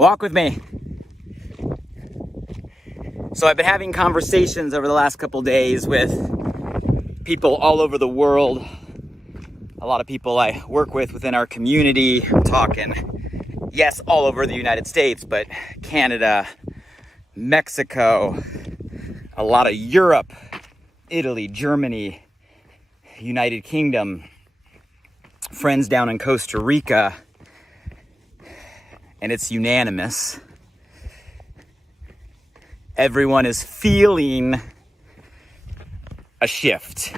Walk with me. So I've been having conversations over the last couple days with people all over the world. A lot of people I work with within our community. I'm talking, yes, all over the United States, but Canada, Mexico, a lot of Europe, Italy, Germany, United Kingdom, friends down in Costa Rica, and it's unanimous. Everyone is feeling a shift.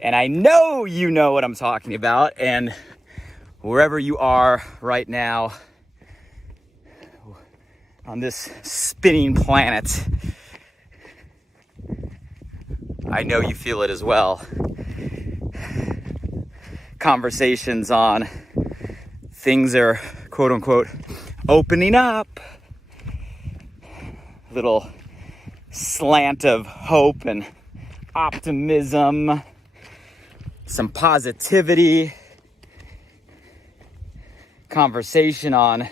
And I know you know what I'm talking about, and wherever you are right now on this spinning planet, I know you feel it as well. Conversations on things are quote unquote opening up. Little slant of hope and optimism, some positivity, conversation on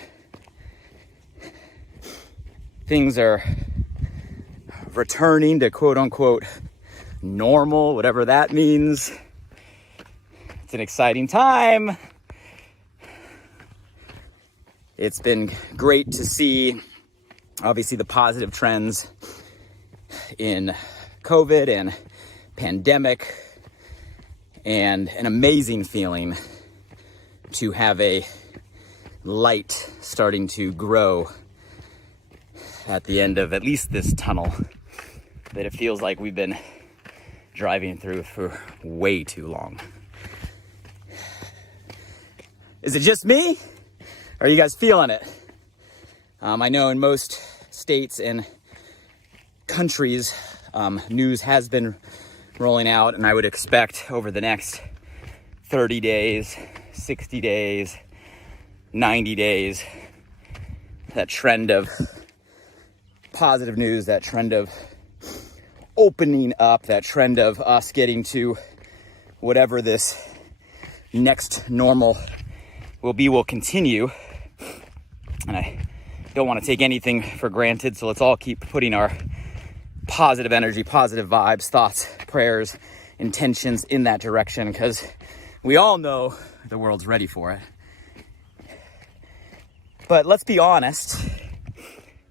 things are returning to quote unquote normal, whatever that means. It's an exciting time. It's been great to see, obviously, the positive trends in COVID and pandemic, and an amazing feeling to have a light starting to grow at the end of at least this tunnel that it feels like we've been driving through for way too long. Is it just me? Are you guys feeling it? I know in most states and countries, news has been rolling out, and I would expect over the next 30 days, 60 days, 90 days, that trend of positive news, that trend of opening up, that trend of us getting to whatever this next normal will continue. And I don't want to take anything for granted, so let's all keep putting our positive energy, positive vibes, thoughts, prayers, intentions in that direction, because we all know the world's ready for it. But let's be honest,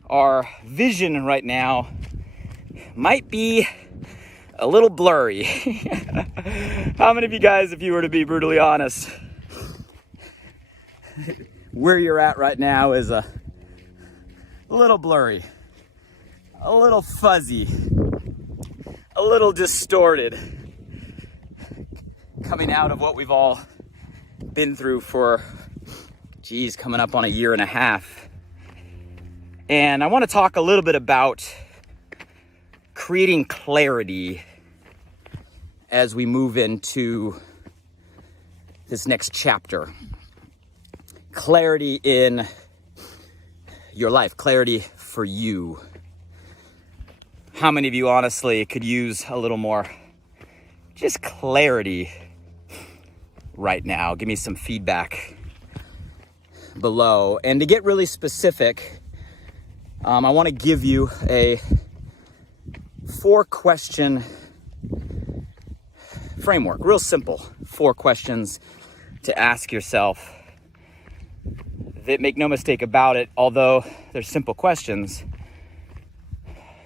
our vision right now might be a little blurry. How many of you guys, if you were to be brutally honest, where you're at right now is a little blurry, a little fuzzy, a little distorted, coming out of what we've all been through for, coming up on a year and a half. And I want to talk a little bit about creating clarity as we move into this next chapter. Clarity in your life, clarity for you. How many of you honestly could use a little more just clarity right now? Give me some feedback below. And to get really specific, I want to give you a 4-question framework, real simple 4 questions to ask yourself that, make no mistake about it, although they're simple questions,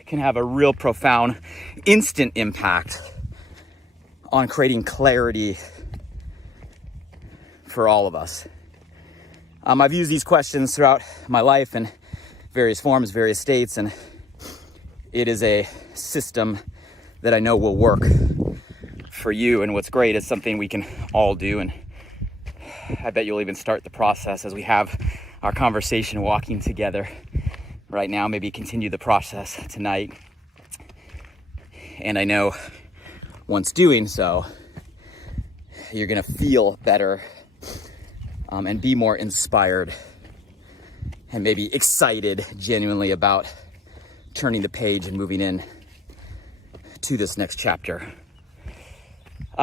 can have a real profound instant impact on creating clarity for all of us. I've used these questions throughout my life in various forms, various states, and it is a system that I know will work for you. And what's great is something we can all do, and I bet you'll even start the process as we have our conversation walking together right now. Maybe continue the process tonight. And I know once doing so, you're going to feel better and be more inspired and maybe excited genuinely about turning the page and moving in to this next chapter.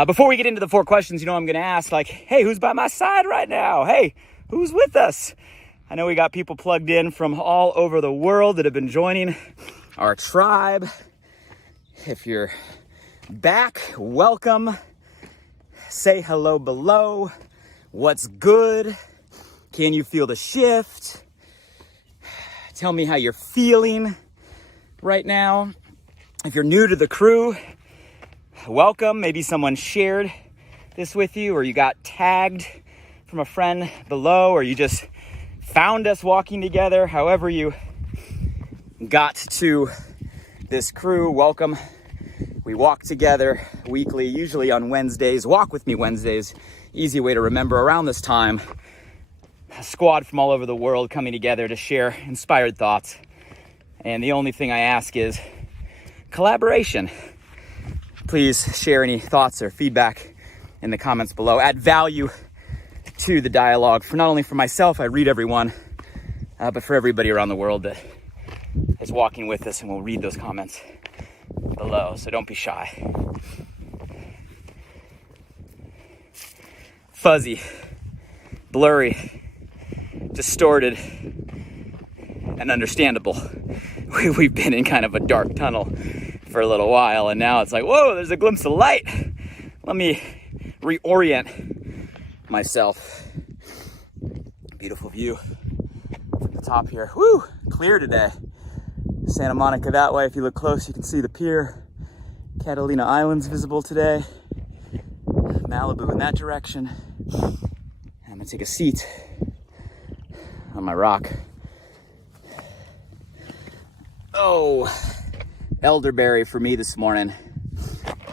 Before we get into the 4 questions, I'm going to ask, hey, who's by my side right now? Hey, who's with us? I know we got people plugged in from all over the world that have been joining our tribe. If you're back, welcome. Say hello below. What's good? Can you feel the shift? Tell me how you're feeling right now. If you're new to the crew, welcome. Maybe someone shared this with you, or you got tagged from a friend below, or you just found us walking together. However you got to this crew, welcome. We walk together weekly, usually on Wednesdays. Walk with me Wednesdays. Easy way to remember. Around this time, a squad from all over the world coming together to share inspired thoughts. And the only thing I ask is collaboration. Please share any thoughts or feedback in the comments below. Add value to the dialogue, for not only for myself, I read everyone, but for everybody around the world that is walking with us, and will read those comments below. So don't be shy. Fuzzy, blurry, distorted, and understandable. We've been in kind of a dark tunnel for a little while, and now it's like, whoa, there's a glimpse of light. Let me reorient myself. Beautiful view from the top here. Woo, clear today. Santa Monica that way. If you look close, you can see the pier. Catalina Island's visible today. Malibu in that direction. I'm gonna take a seat on my rock. Oh, elderberry for me this morning.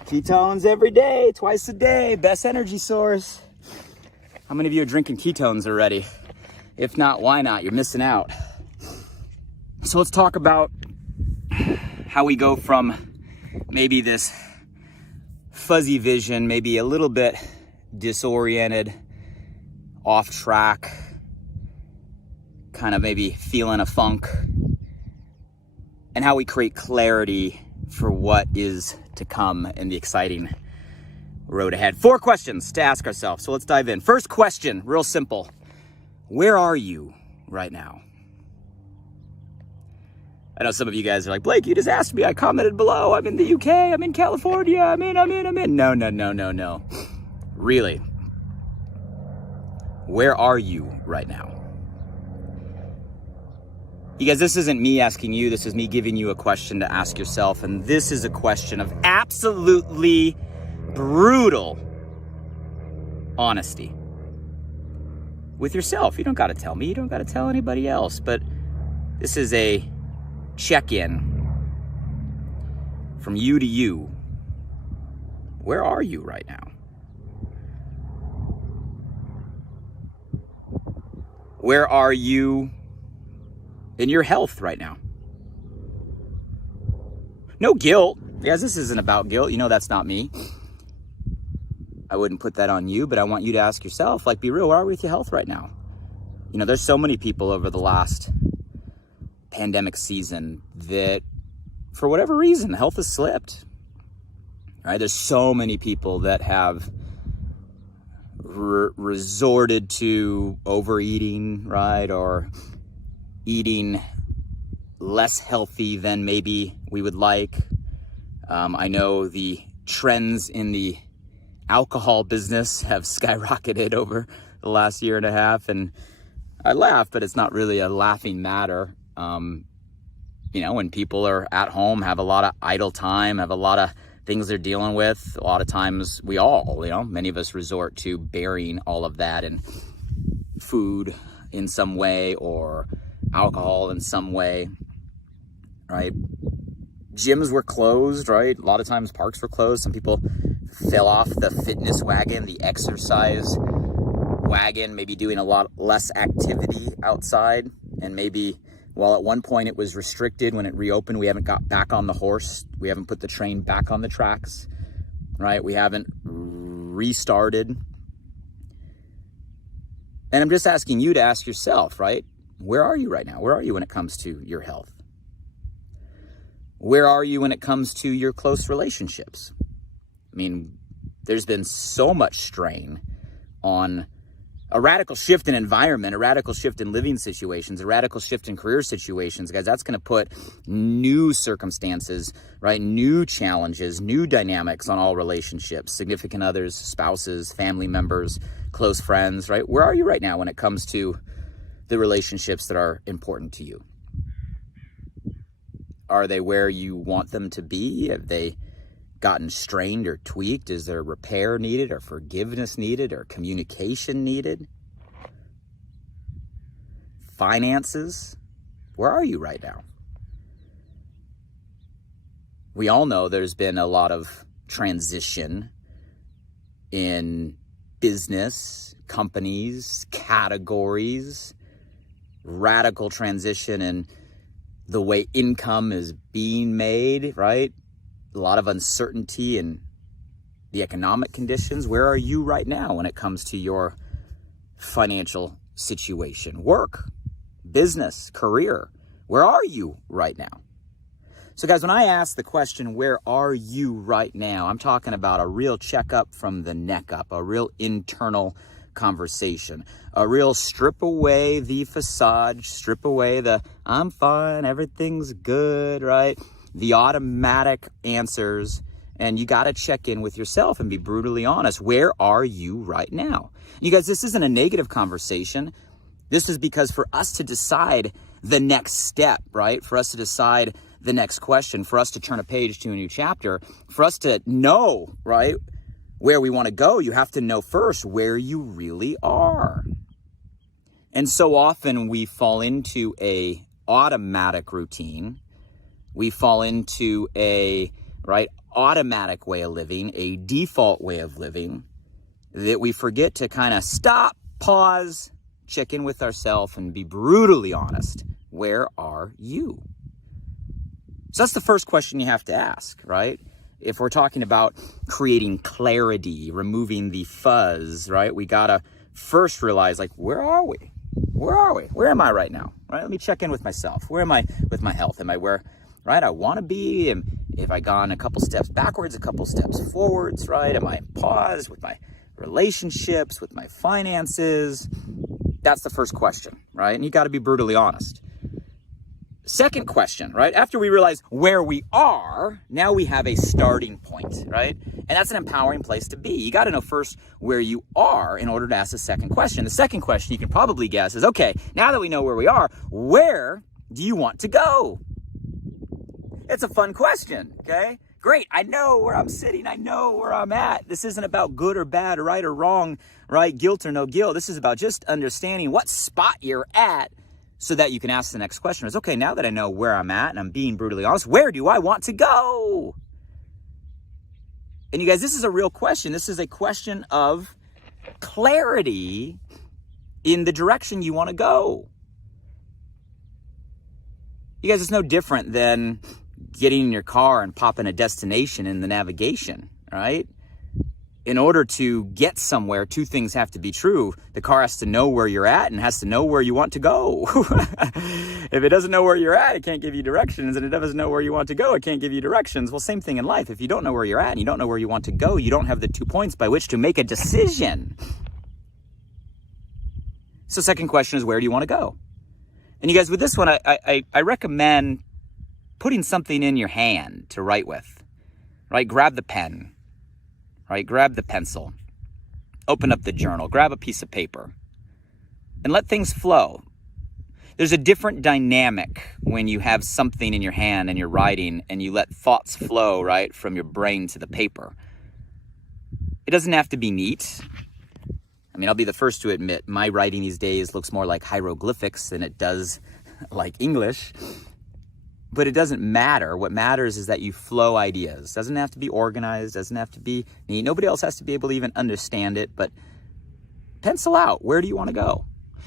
Ketones every day, twice a day, best energy source. How many of you are drinking ketones already? If not, why not? You're missing out. So let's talk about how we go from maybe this fuzzy vision, maybe a little bit disoriented, off track, kind of maybe feeling a funk, and how we create clarity for what is to come in the exciting road ahead. 4 questions to ask ourselves. So let's dive in. First question, real simple. Where are you right now? I know some of you guys are like, Blake, you just asked me. I commented below. I'm in the UK. I'm in California. I'm in. No. Really. Where are you right now? You guys, this isn't me asking you. This is me giving you a question to ask yourself. And this is a question of absolutely brutal honesty with yourself. You don't got to tell me. You don't got to tell anybody else. But this is a check-in from you to you. Where are you right now? Where are you in your health right now? No guilt. Guys, this isn't about guilt. You know that's not me. I wouldn't put that on you, but I want you to ask yourself, like, be real, where are we with your health right now? You know, there's so many people over the last pandemic season that, for whatever reason, health has slipped, right? There's so many people that have resorted to overeating, right? Or eating less healthy than maybe we would like. I know the trends in the alcohol business have skyrocketed over the last year and a half, and I laugh, but it's not really a laughing matter. You know, when people are at home, have a lot of idle time, have a lot of things they're dealing with, a lot of times we all, you know, many of us resort to burying all of that in food in some way or alcohol in some way, right? Gyms were closed, right? A lot of times parks were closed. Some people fell off the fitness wagon, the exercise wagon, maybe doing a lot less activity outside. And maybe while at one point it was restricted, when it reopened, we haven't got back on the horse. We haven't put the train back on the tracks, right? We haven't restarted. And I'm just asking you to ask yourself, right? Where are you right now? Where are you when it comes to your health? Where are you when it comes to your close relationships? I mean, there's been so much strain on a radical shift in environment, a radical shift in living situations, a radical shift in career situations, guys, that's going to put new circumstances, right? New challenges, new dynamics on all relationships, significant others, spouses, family members, close friends, right? Where are you right now when it comes to the relationships that are important to you? Are they where you want them to be? Have they gotten strained or tweaked? Is there repair needed or forgiveness needed or communication needed? Finances, where are you right now? We all know there's been a lot of transition in business, companies, categories, radical transition in the way income is being made, right? A lot of uncertainty in the economic conditions. Where are you right now when it comes to your financial situation? Work, business, career. Where are you right now? So guys, when I ask the question, where are you right now? I'm talking about a real checkup from the neck up, a real internal conversation, a real strip away the facade, strip away the I'm fine, everything's good, right? The automatic answers, and you got to check in with yourself and be brutally honest. Where are you right now? You guys, this isn't a negative conversation. This is because for us to decide the next step, right? For us to decide the next question, for us to turn a page to a new chapter, for us to know, right, where we want to go, you have to know first where you really are. And so often we fall into a automatic routine. We fall into a, right, automatic way of living, a default way of living, that we forget to kind of stop, pause, check in with ourselves and be brutally honest. Where are you? So that's the first question you have to ask, right? If we're talking about creating clarity, removing the fuzz, right? We got to first realize, like, where are we? Where are we? Where am I right now? Right? Let me check in with myself. Where am I with my health? Am I where, right, I want to be? If I gone a couple steps backwards, a couple steps forwards, right? Am I paused with my relationships, with my finances? That's the first question, right? And you got to be brutally honest. Second question, right? After we realize where we are, now we have a starting point, right? And that's an empowering place to be. You got to know first where you are in order to ask the second question. The second question you can probably guess is, okay, now that we know where we are, where do you want to go? It's a fun question, okay? Great, I know where I'm sitting. I know where I'm at. This isn't about good or bad, right or wrong, right? Guilt or no guilt. This is about just understanding what spot you're at, so that you can ask the next question is, okay, now that I know where I'm at and I'm being brutally honest, where do I want to go? And you guys, this is a real question. This is a question of clarity in the direction you want to go. You guys, it's no different than getting in your car and popping a destination in the navigation, right? In order to get somewhere, two things have to be true. The car has to know where you're at and has to know where you want to go. If it doesn't know where you're at, it can't give you directions. And it doesn't know where you want to go, it can't give you directions. Well, same thing in life. If you don't know where you're at and you don't know where you want to go, you don't have the 2 points by which to make a decision. So second question is, where do you want to go? And you guys, with this one, I recommend putting something in your hand to write with, right? Grab the pen. Right, grab the pencil, open up the journal, grab a piece of paper, and let things flow. There's a different dynamic when you have something in your hand and you're writing and you let thoughts flow, right, from your brain to the paper. It doesn't have to be neat. I mean, I'll be the first to admit my writing these days looks more like hieroglyphics than it does like English. But it doesn't matter. What matters is that you flow ideas. It doesn't have to be organized, doesn't have to be neat. Nobody else has to be able to even understand it, but pencil out. Where do you want to go?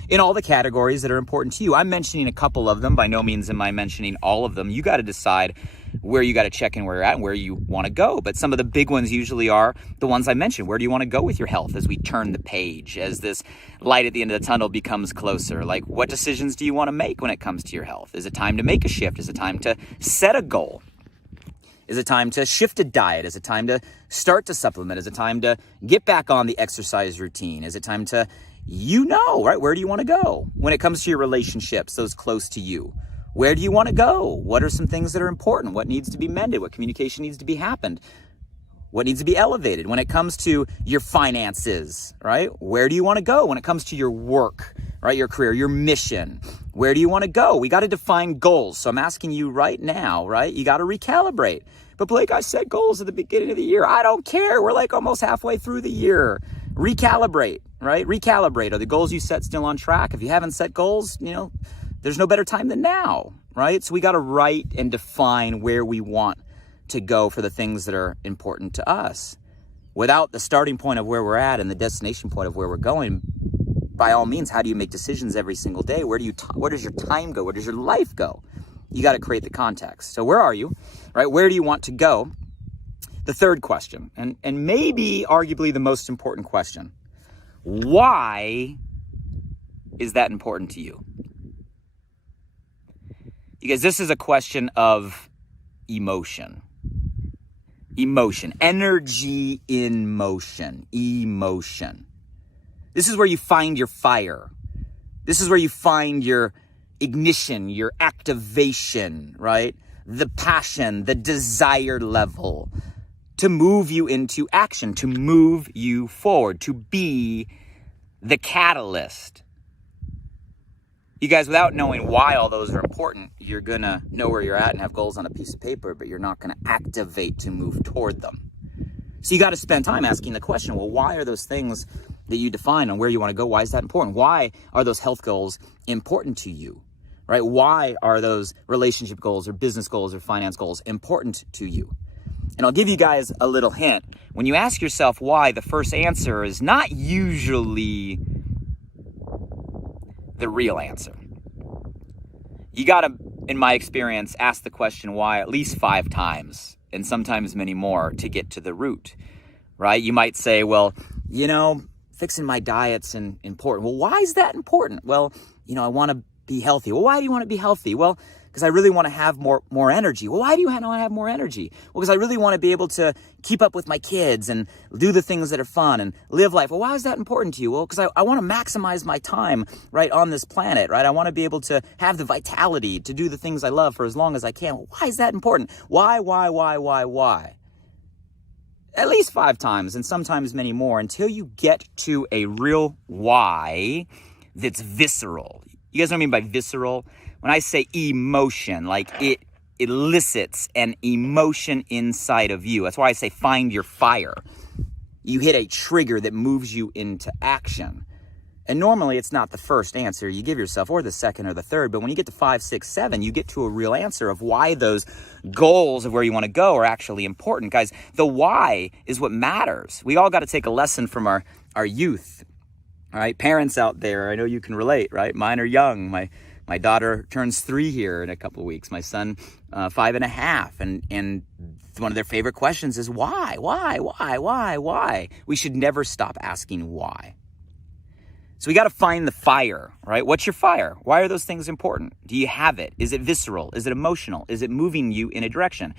In all the categories that are important to you. I'm mentioning a couple of them. By no means am I mentioning all of them. You got to decide where you got to check in where you're at and where you want to go. But some of the big ones usually are the ones I mentioned. Where do you want to go with your health as we turn the page, as this light at the end of the tunnel becomes closer? Like, what decisions do you want to make when it comes to your health? Is it time to make a shift? Is it time to set a goal? Is it time to shift a diet? Is it time to start to supplement? Is it time to get back on the exercise routine? Is it time to you know, right? Where do you want to go? When it comes to your relationships, those close to you, where do you want to go? What are some things that are important? What needs to be mended? What communication needs to be happened? What needs to be elevated? When it comes to your finances, right? Where do you want to go? When it comes to your work, right? Your career, your mission, where do you want to go? We got to define goals. So I'm asking you right now, right? You got to recalibrate. But Blake, I set goals at the beginning of the year. I don't care. We're like almost halfway through the year. Recalibrate, right? Recalibrate. Are the goals you set still on track? If you haven't set goals, there's no better time than now, right? So we got to write and define where we want to go for the things that are important to us. Without the starting point of where we're at and the destination point of where we're going, by all means, how do you make decisions every single day? Where does your time go? Where does your life go? You got to create the context. So where are you, right? Where do you want to go? The third question, and maybe arguably the most important question, why is that important to you? Because this is a question of emotion. Emotion, energy in motion, emotion. This is where you find your fire. This is where you find your ignition, your activation, right? The passion, the desire level to move you into action, to move you forward, to be the catalyst. You guys, without knowing why all those are important, you're going to know where you're at and have goals on a piece of paper, but you're not going to activate to move toward them. So you got to spend time asking the question, well, why are those things that you define on where you want to go? Why is that important? Why are those health goals important to you, right? Why are those relationship goals or business goals or finance goals important to you? And I'll give you guys a little hint. When you ask yourself why, the first answer is not usually the real answer. You got to, in my experience, ask the question why at least 5 times and sometimes many more to get to the root, right? You might say, well, fixing my diet's important. Well, why is that important? Well, I want to be healthy. Well, why do you want to be healthy? Well, because I really want to have more energy. Well, why do you want to have more energy? Well, because I really want to be able to keep up with my kids and do the things that are fun and live life. Well, why is that important to you? Well, because I want to maximize my time, right, on this planet, right? I want to be able to have the vitality to do the things I love for as long as I can. Well, why is that important? Why? At least 5 times and sometimes many more until you get to a real why that's visceral. You guys know what I mean by visceral? When I say emotion, like it elicits an emotion inside of you. That's why I say find your fire. You hit a trigger that moves you into action. And normally it's not the first answer you give yourself or the second or the third, but when you get to 5, 6, 7, you get to a real answer of why those goals of where you want to go are actually important. Guys, the why is what matters. We all got to take a lesson from our youth. All right, parents out there, I know you can relate, right? Mine are young. My daughter turns 3 here in a couple of weeks. My son, 5.5. And one of their favorite questions is why? We should never stop asking why. So we got to find the fire, right? What's your fire? Why are those things important? Do you have it? Is it visceral? Is it emotional? Is it moving you in a direction?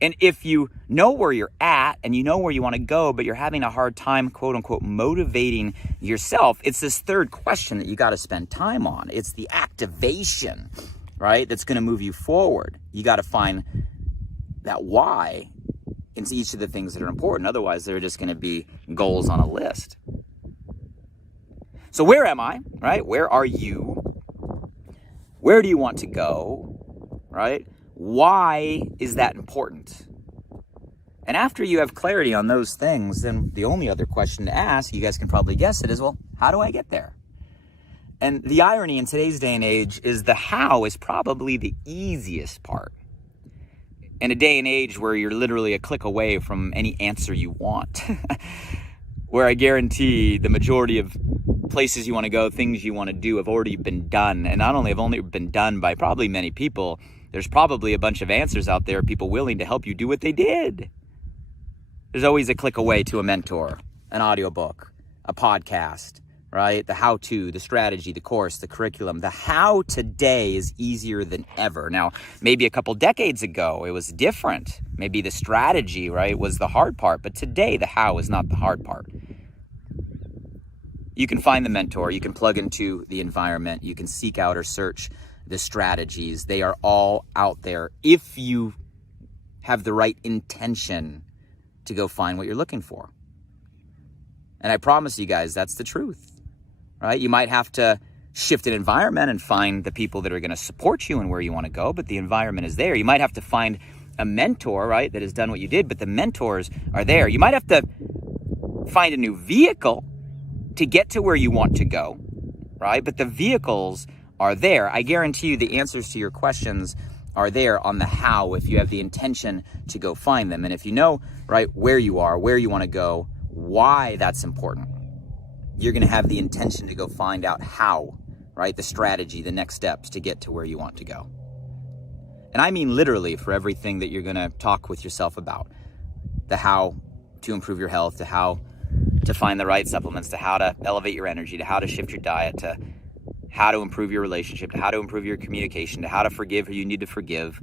And if you know where you're at and you know where you want to go, but you're having a hard time, quote unquote, motivating yourself, it's this third question that you got to spend time on. It's the activation, right? That's going to move you forward. You got to find that why into each of the things that are important. Otherwise, they're just going to be goals on a list. So where am I, right? Where are you? Where do you want to go, right? Why is that important? And after you have clarity on those things, then the only other question to ask, you guys can probably guess it, is, well, how do I get there? And the irony in today's day and age is the how is probably the easiest part. In a day and age where you're literally a click away from any answer you want. Where I guarantee the majority of places you want to go, things you want to do have already been done. And not only have only been done by probably many people, there's probably a bunch of answers out there, people willing to help you do what they did. There's always a click away to a mentor, an audiobook, a podcast, right? The how-to, the strategy, the course, the curriculum. The how today is easier than ever. Now, maybe a couple decades ago, it was different. Maybe the strategy, right, was the hard part. But today, the how is not the hard part. You can find the mentor, you can plug into the environment, you can seek out or search the strategies. They are all out there if you have the right intention to go find what you're looking for. And I promise you guys, that's the truth, right? You might have to shift an environment and find the people that are going to support you and where you want to go, but the environment is there. You might have to find a mentor, right, that has done what you did, but the mentors are there. You might have to find a new vehicle to get to where you want to go, right? But the vehicles are there. I guarantee you the answers to your questions are there on the how if you have the intention to go find them. And if you know, right, where you are, where you want to go, why that's important, you're going to have the intention to go find out how, right? The strategy, the next steps to get to where you want to go. And I mean literally for everything that you're going to talk with yourself about. The how to improve your health, to how to find the right supplements, to how to elevate your energy, to how to shift your diet, to how to improve your relationship, to how to improve your communication, to how to forgive who you need to forgive,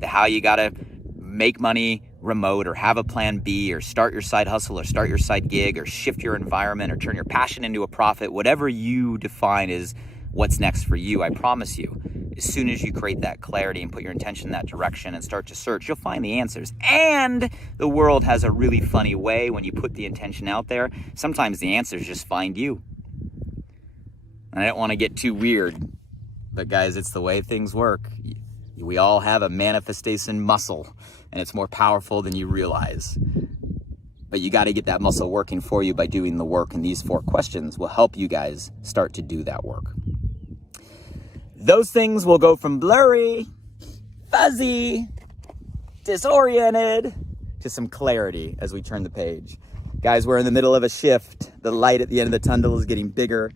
to how you got to make money remote or have a plan B or start your side hustle or start your side gig or shift your environment or turn your passion into a profit, whatever you define is what's next for you. I promise you, as soon as you create that clarity and put your intention in that direction and start to search, you'll find the answers. And the world has a really funny way when you put the intention out there. Sometimes the answers just find you. And I don't want to get too weird, but guys, it's the way things work. We all have a manifestation muscle, and it's more powerful than you realize. But you got to get that muscle working for you by doing the work, and these 4 questions will help you guys start to do that work. Those things will go from blurry, fuzzy, disoriented, to some clarity as we turn the page. Guys, we're in the middle of a shift. The light at the end of the tunnel is getting bigger.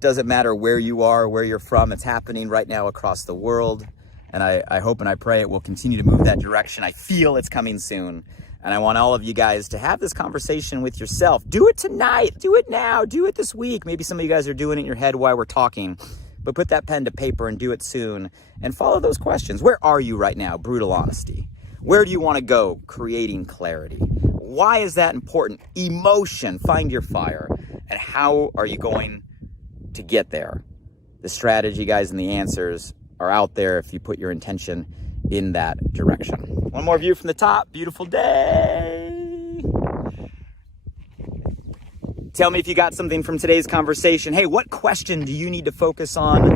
Doesn't matter where you are, where you're from, it's happening right now across the world. And I hope and I pray it will continue to move that direction. I feel it's coming soon. And I want all of you guys to have this conversation with yourself. Do it tonight. Do it now. Do it this week. Maybe some of you guys are doing it in your head while we're talking. But put that pen to paper and do it soon. And follow those questions. Where are you right now? Brutal honesty. Where do you want to go? Creating clarity. Why is that important? Emotion. Find your fire. And how are you going to get there? The strategy, guys, and the answers are out there if you put your intention in that direction. One more view from the top. Beautiful day. Tell me if you got something from today's conversation. Hey, what question do you need to focus on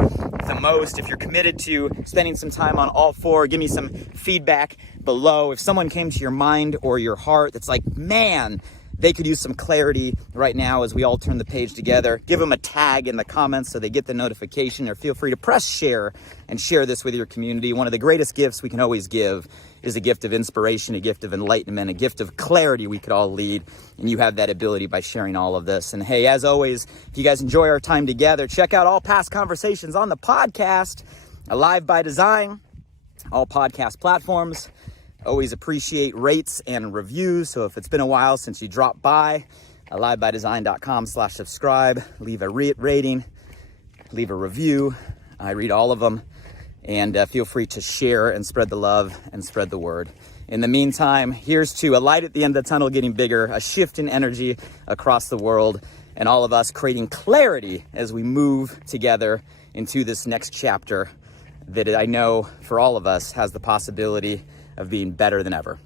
the most? If you're committed to spending some time on all 4, give me some feedback below. If someone came to your mind or your heart that's like, man, they could use some clarity right now as we all turn the page together, give them a tag in the comments so they get the notification, or feel free to press share and share this with your community. One of the greatest gifts we can always give is a gift of inspiration, a gift of enlightenment, a gift of clarity we could all lead. And you have that ability by sharing all of this. And hey, as always, if you guys enjoy our time together, check out all past conversations on the podcast, Alive by Design, all podcast platforms. Always appreciate rates and reviews. So if it's been a while since you dropped by, alivebydesign.com/subscribe, leave a rating, leave a review. I read all of them. And feel free to share and spread the love and spread the word. In the meantime, here's to a light at the end of the tunnel getting bigger, a shift in energy across the world, and all of us creating clarity as we move together into this next chapter that I know for all of us has the possibility of being better than ever.